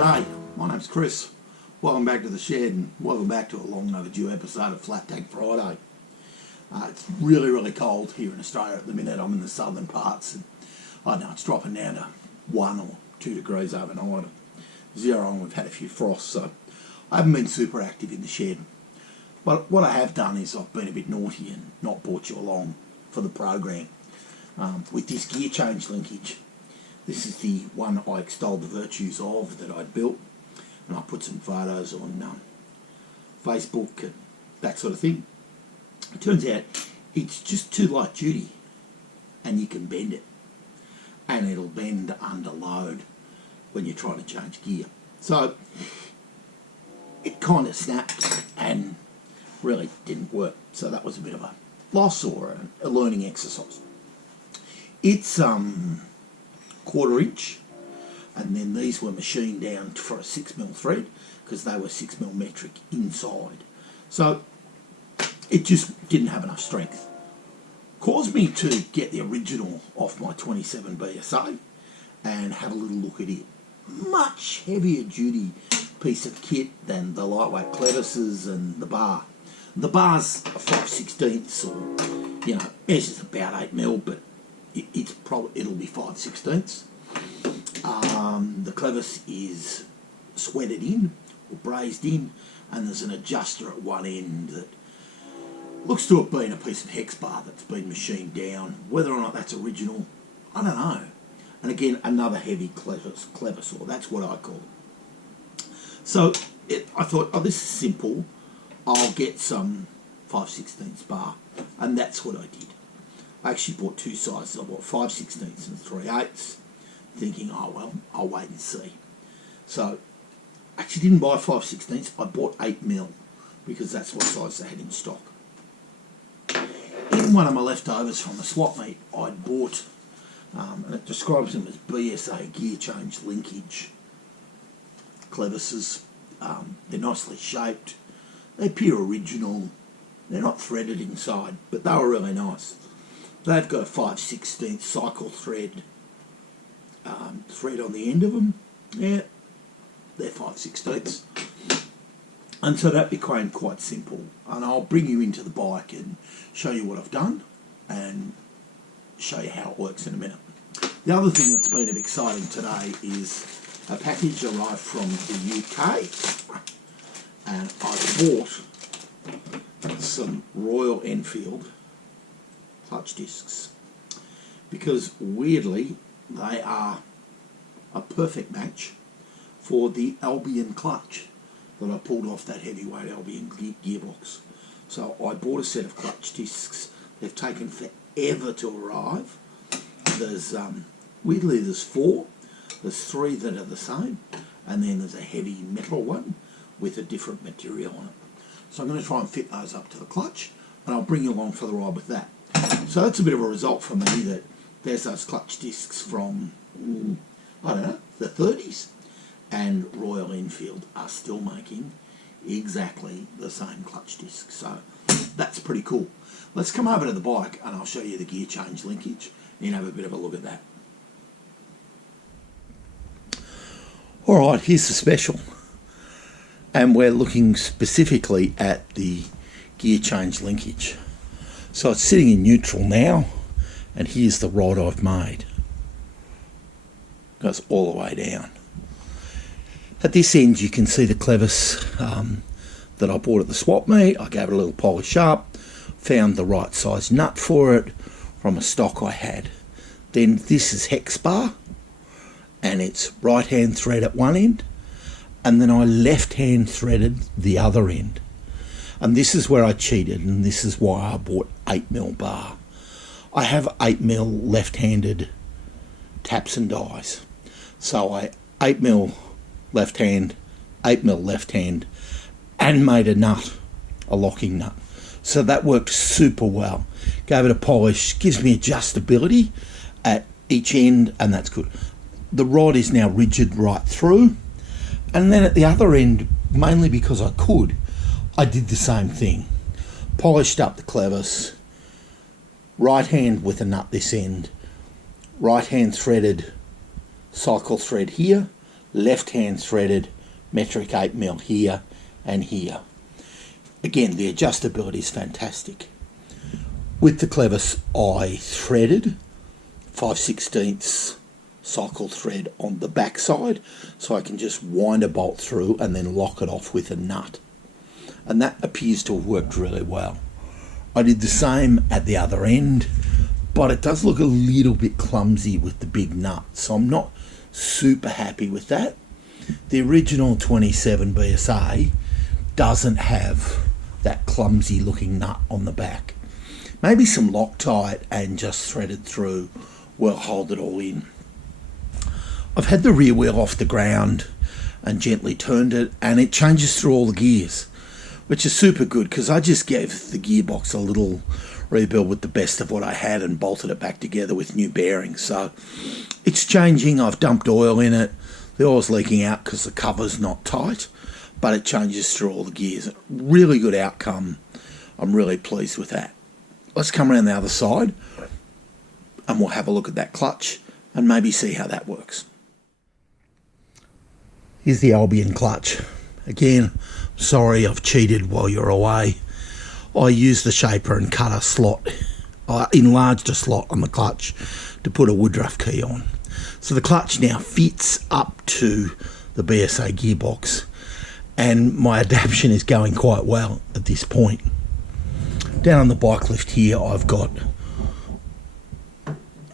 G'day, my name's Chris. Welcome back to the shed and welcome back to a long overdue episode of Flat Tank Friday. It's really cold here in Australia at the minute. I'm in the southern parts and I know it's dropping down to 1 or 2 degrees overnight, 0, and we've had a few frosts, so I haven't been super active in the shed. But what I have done is I've been a bit naughty and not brought you along for the program with this gear change linkage. This is the one I extolled the virtues of that I'd built, and I put some photos on Facebook and that sort of thing. It turns out it's just too light duty and you can bend it, and it'll bend under load when you're trying to change gear. So it kind of snapped and really didn't work, so that was a bit of a loss or a learning exercise. It's 1/4 inch, and then these were machined down for a 6mm thread because they were 6mm metric inside, so it just didn't have enough strength. Caused me to get the original off my 27 BSA and have a little look at it. Much heavier duty piece of kit than the lightweight clevises and the bar. The bar's a 5/16 or, you know, measures about 8mm, but it'll be 5/16. The clevis is sweated in or brazed in, and there's an adjuster at one end that looks to have been a piece of hex bar that's been machined down. Whether or not that's original, I don't know. And again, another heavy clevis, or that's what I call it. So I thought, oh, this is simple. I'll get some 5/16 bar, and that's what I did. I actually bought two sizes. I bought 5/16 and 3/8, thinking, oh well, I'll wait and see. So I actually didn't buy 5/16. I bought 8mm because that's what size they had in stock. In one of my leftovers from the swap meet, I'd bought, and it describes them as BSA gear change linkage clevises. They're nicely shaped. They appear original. They're not threaded inside, but they were really nice. They've got a 5/16 cycle thread on the end of them. Yeah, they're 5/16. And so that became quite simple. And I'll bring you into the bike and show you what I've done and show you how it works in a minute. The other thing that's been a bit exciting today is a package arrived from the UK, and I bought some Royal Enfield clutch discs because weirdly they are a perfect match for the Albion Clutch that I pulled off that heavyweight Albion gearbox. So I bought a set of clutch discs. They've taken forever to arrive. There's weirdly there's 4. There's 3 that are the same, and then there's a heavy metal one with a different material on it. So I'm going to try and fit those up to the clutch, and I'll bring you along for the ride with that. So that's a bit of a result for me that there's those clutch discs from, I don't know, the 30s, and Royal Enfield are still making exactly the same clutch discs. So that's pretty cool. Let's come over to the bike and I'll show you the gear change linkage and you can have a bit of a look at that. Alright, here's the special. And we're looking specifically at the gear change linkage. So it's sitting in neutral now, and here's the rod I've made. Goes all the way down. At this end you can see the clevis that I bought at the swap meet. I gave it a little polish up, found the right size nut for it from a stock I had. Then this is hex bar, and it's right hand thread at one end, and then I left hand threaded the other end. And this is where I cheated, and this is why I bought 8mm bar. I have 8mm left-handed taps and dies. So I 8mm left hand, 8mm left hand, and made a nut, a locking nut. So that worked super well. Gave it a polish, gives me adjustability at each end, and that's good. The rod is now rigid right through. And then at the other end, mainly because I could, I did the same thing. Polished up the clevis, right hand with a nut this end, right hand threaded cycle thread here, left hand threaded, metric 8mm here and here. Again, the adjustability is fantastic. With the clevis, I threaded 5/16 cycle thread on the back side, so I can just wind a bolt through and then lock it off with a nut. And that appears to have worked really well. I did the same at the other end, but it does look a little bit clumsy with the big nut, so I'm not super happy with that. The original 27 BSA doesn't have that clumsy looking nut on the back. Maybe some Loctite and just threaded through will hold it all in. I've had the rear wheel off the ground and gently turned it, and it changes through all the gears, which is super good because I just gave the gearbox a little rebuild with the best of what I had and bolted it back together with new bearings. So it's changing. I've dumped oil in it. The oil's leaking out because the cover's not tight, but it changes through all the gears. Really good outcome. I'm really pleased with that. Let's come around the other side and we'll have a look at that clutch and maybe see how that works. Here's the Albion Clutch. Again, sorry I've cheated while you're away. I used the shaper and cut a slot, I enlarged a slot on the clutch to put a Woodruff key on. So the clutch now fits up to the BSA gearbox, and my adaptation is going quite well at this point. Down on the bike lift here, I've got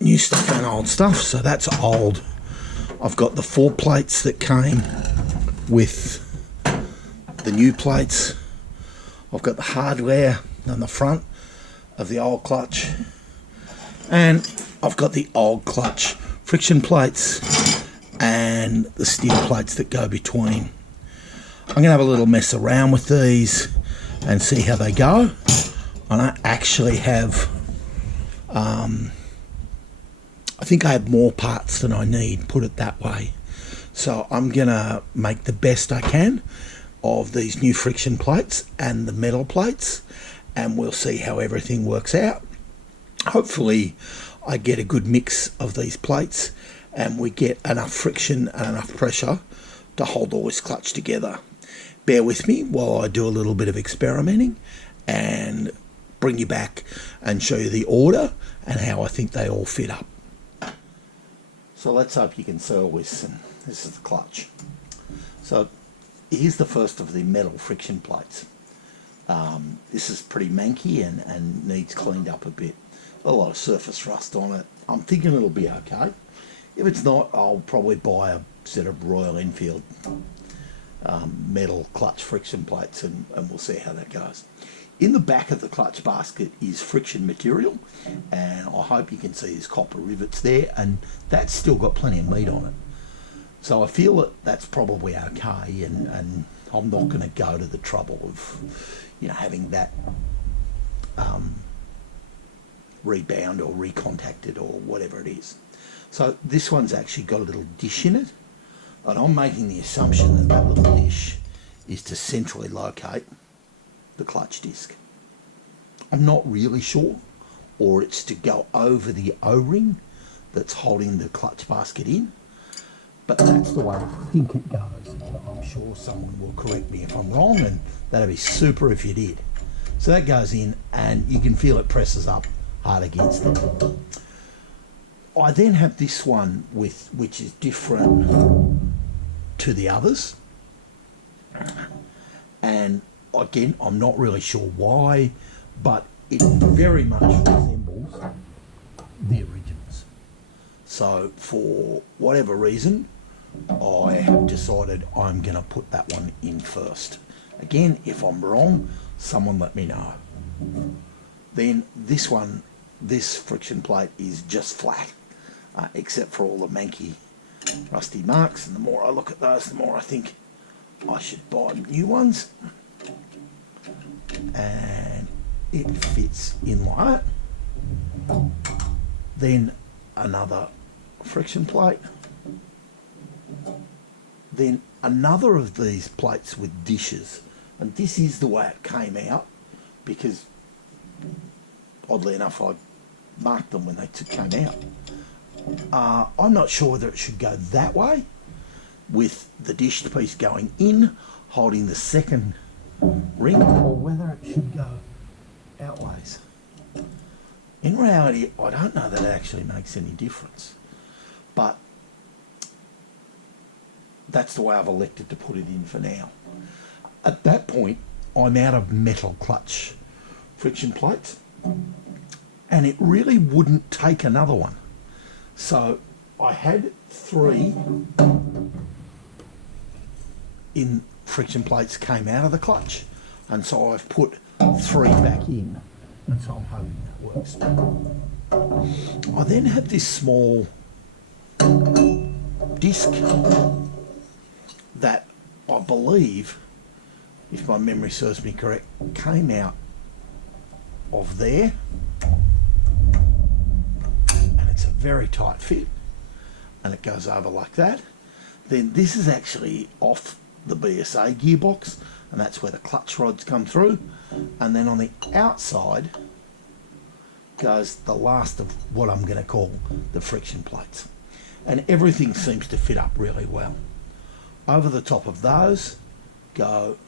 new stuff and old stuff, so that's old. I've got the 4 plates that came with the new plates. I've got the hardware on the front of the old clutch, and I've got the old clutch friction plates and the steel plates that go between. I'm going to have a little mess around with these and see how they go. I don't actually have I think I have more parts than I need, put it that way. So I'm going to make the best I can of these new friction plates and the metal plates, and we'll see how everything works out. Hopefully I get a good mix of these plates and we get enough friction and enough pressure to hold all this clutch together. Bear with me while I do a little bit of experimenting and bring you back and show you the order and how I think they all fit up. So let's hope you can see all this, and this is the clutch. So here's the first of the metal friction plates. This is pretty manky and needs cleaned up a bit. A lot of surface rust on it. I'm thinking it'll be okay. If it's not, I'll probably buy a set of Royal Enfield metal clutch friction plates, and we'll see how that goes. In the back of the clutch basket is friction material, and I hope you can see there's copper rivets there, and that's still got plenty of meat on it. So I feel that that's probably okay, and I'm not going to go to the trouble of, you know, having that rebound or recontacted or whatever it is. So this one's actually got a little dish in it, and I'm making the assumption that that little dish is to centrally locate the clutch disc. I'm not really sure, or it's to go over the O-ring that's holding the clutch basket in, but that's the way I think it goes. I'm sure someone will correct me if I'm wrong, and that'd be super if you did. So that goes in, and you can feel it presses up hard against it. I then have this one which is different to the others, and again, I'm not really sure why, but it very much resembles the originals. So for whatever reason, I have decided I'm going to put that one in first. Again, if I'm wrong, someone let me know. Then this one, this friction plate is just flat, except for all the manky rusty marks, and the more I look at those, the more I think I should buy new ones. And it fits in like that. Then another friction plate, then another of these plates with dishes, and this is the way it came out because oddly enough I marked them when they came out. I'm not sure whether it should go that way, with the dished piece going in, holding the second ring, or whether it should go outways. In reality, I don't know that it actually makes any difference, but that's the way I've elected to put it in for now. At that point, I'm out of metal clutch friction plates, and it really wouldn't take another one. So I had 3 in friction plates came out of the clutch, and so I've put 3 back in, and so I'm hoping that works. I then have this small disc that I believe, if my memory serves me correct, came out of there, and it's a very tight fit, and it goes over like that. Then this is actually off the BSA gearbox, and that's where the clutch rods come through, and then on the outside goes the last of what I'm going to call the friction plates, and everything seems to fit up really well. Over the top of those go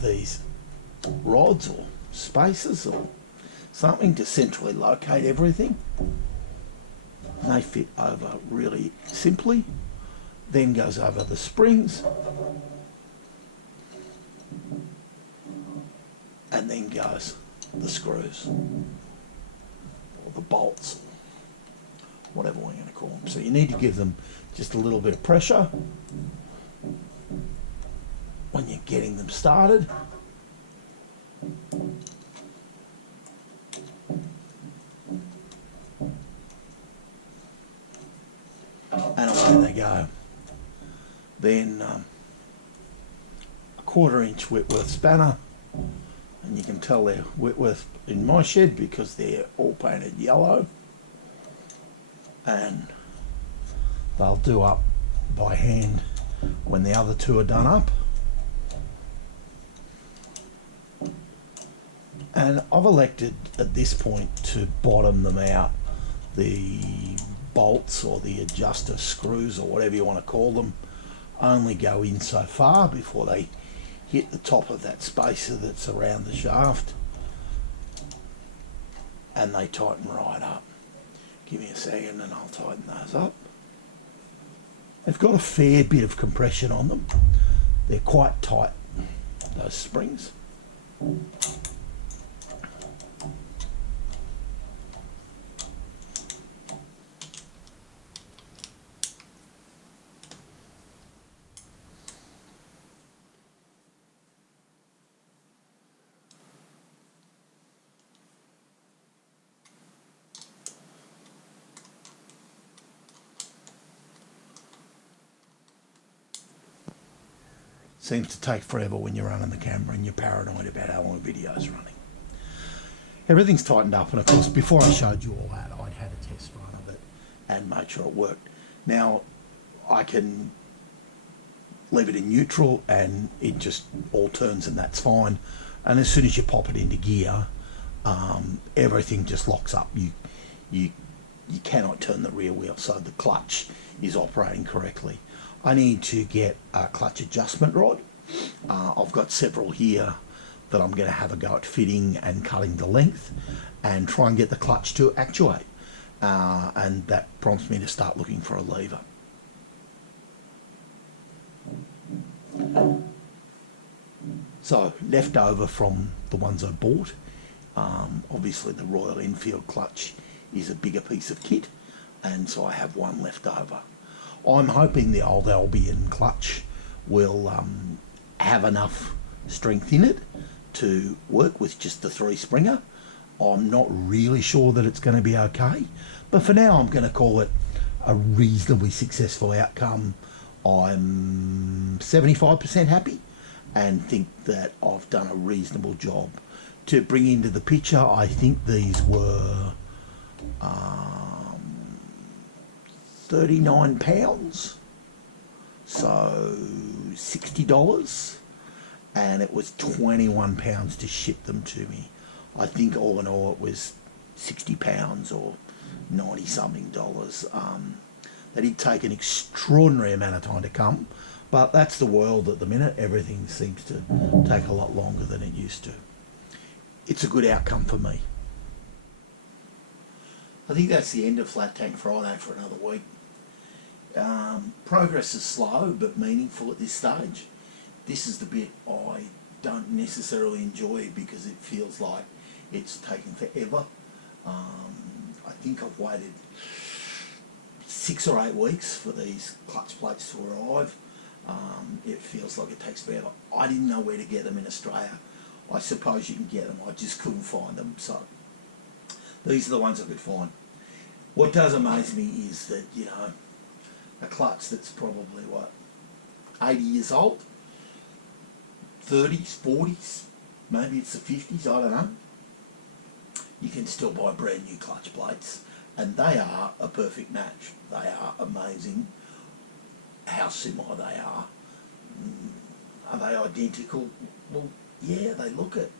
these rods or spacers or something to centrally locate everything. They fit over really simply. Then goes over the springs, and then goes the screws or the bolts, whatever we're going to call them. So you need to give them just a little bit of pressure when you're getting them started. And away they go. Then a 1/4 inch Whitworth spanner, and you can tell they're Whitworth in my shed because they're all painted yellow, and they'll do up by hand when the other 2 are done up. And I've elected at this point to bottom them out. The bolts or the adjuster screws or whatever you want to call them only go in so far before they hit the top of that spacer that's around the shaft, and they tighten right up. Give me a second and I'll tighten those up. They've got a fair bit of compression on them. They're quite tight, those springs. Seems to take forever when you're running the camera and you're paranoid about how long a video's running. Everything's tightened up, and of course before I showed you all that, I'd had a test run of it and made sure it worked. Now I can leave it in neutral and it just all turns, and that's fine. And as soon as you pop it into gear, everything just locks up. You cannot turn the rear wheel, so the clutch is operating correctly. I need to get a clutch adjustment rod. I've got several here that I'm going to have a go at fitting and cutting the length and try and get the clutch to actuate, and that prompts me to start looking for a lever. So left over from the ones I bought, obviously the Royal Enfield clutch is a bigger piece of kit, and so I have one left over. I'm hoping the old Albion clutch will have enough strength in it to work with just the 3-springer. I'm not really sure that it's going to be okay, but for now I'm going to call it a reasonably successful outcome. I'm 75% happy and think that I've done a reasonable job. To bring into the picture, I think these were £39, so $60, and it was £21 to ship them to me. I think all in all it was £60 or 90 something dollars. That did take an extraordinary amount of time to come, but that's the world at the minute. Everything seems to take a lot longer than it used to. It's a good outcome for me. I think that's the end of Flat Tank Friday for another week. Progress is slow but meaningful at this stage. This is the bit I don't necessarily enjoy because it feels like it's taken forever. I think I've waited 6 or 8 weeks for these clutch plates to arrive. It feels like it takes forever. I didn't know where to get them in Australia. I suppose you can get them, I just couldn't find them. So these are the ones I could find. What does amaze me is that, you know, a clutch that's probably, 80 years old, 30s, 40s, maybe it's the 50s, I don't know. You can still buy brand new clutch plates, and they are a perfect match. They are amazing how similar they are. Are they identical? Well, yeah, they look it.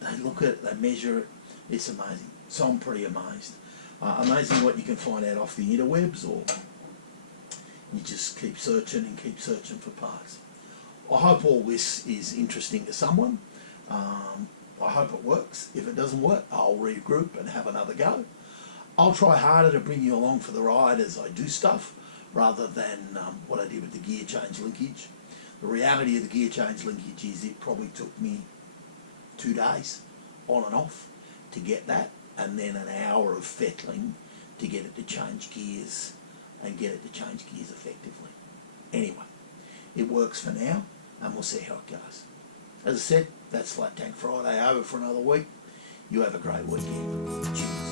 They measure it. It's amazing. So I'm pretty amazed. Amazing what you can find out off the interwebs, or you just keep searching and keep searching for parts. I hope all this is interesting to someone. I hope it works. If it doesn't work, I'll regroup and have another go. I'll try harder to bring you along for the ride as I do stuff, rather than what I did with the gear change linkage. The reality of the gear change linkage is it probably took me 2 days on and off to get that, and then an hour of fettling to get it to change gears and get it to change gears effectively. Anyway, it works for now, and we'll see how it goes. As I said, that's Flat Tank Friday over for another week. You have a great weekend. Cheers.